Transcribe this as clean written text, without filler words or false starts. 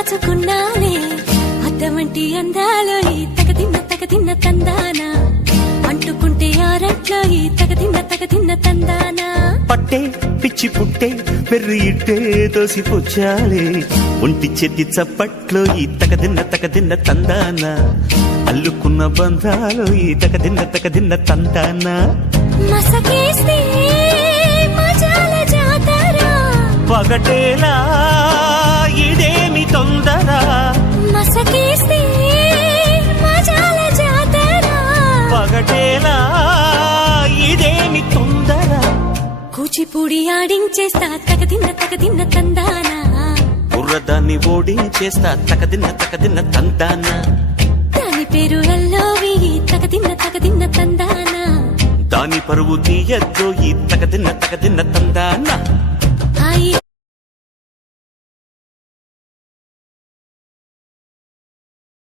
దాచుకున్నానే అద్దమంటి అందాలో ఈ తగదిన్న తందానా అంటుకుంటే ఆరట్లో ఈ తగదిన్న తందానా పట్టే పిచ్చి పుట్టే పెర్రి ఇట్టే దోసిపుచ్చాలే ఒంటి చెట్టి చప్పట్లో ఈ తగదిన్న తందానా అల్లుకున్న బంధాలు ఈ తగదిన్న తందానా మసకేస్తే మజాల జాతర పగటేలా ఇదేమి తొందర మసకేస్తే మజాల జాతర పగటేలా ఇదేమి తొందర కూచిపూడి ఆడించేస్తా తగదిన్న తందానా బుర్రదాన్ని ఓడించేస్తా తగదిన్న తందానా దాని పేరు ఎల్లోవి తగదిన్న తందానా దాని పరువు తీయద్దు ఈ తగదిన్న తందానా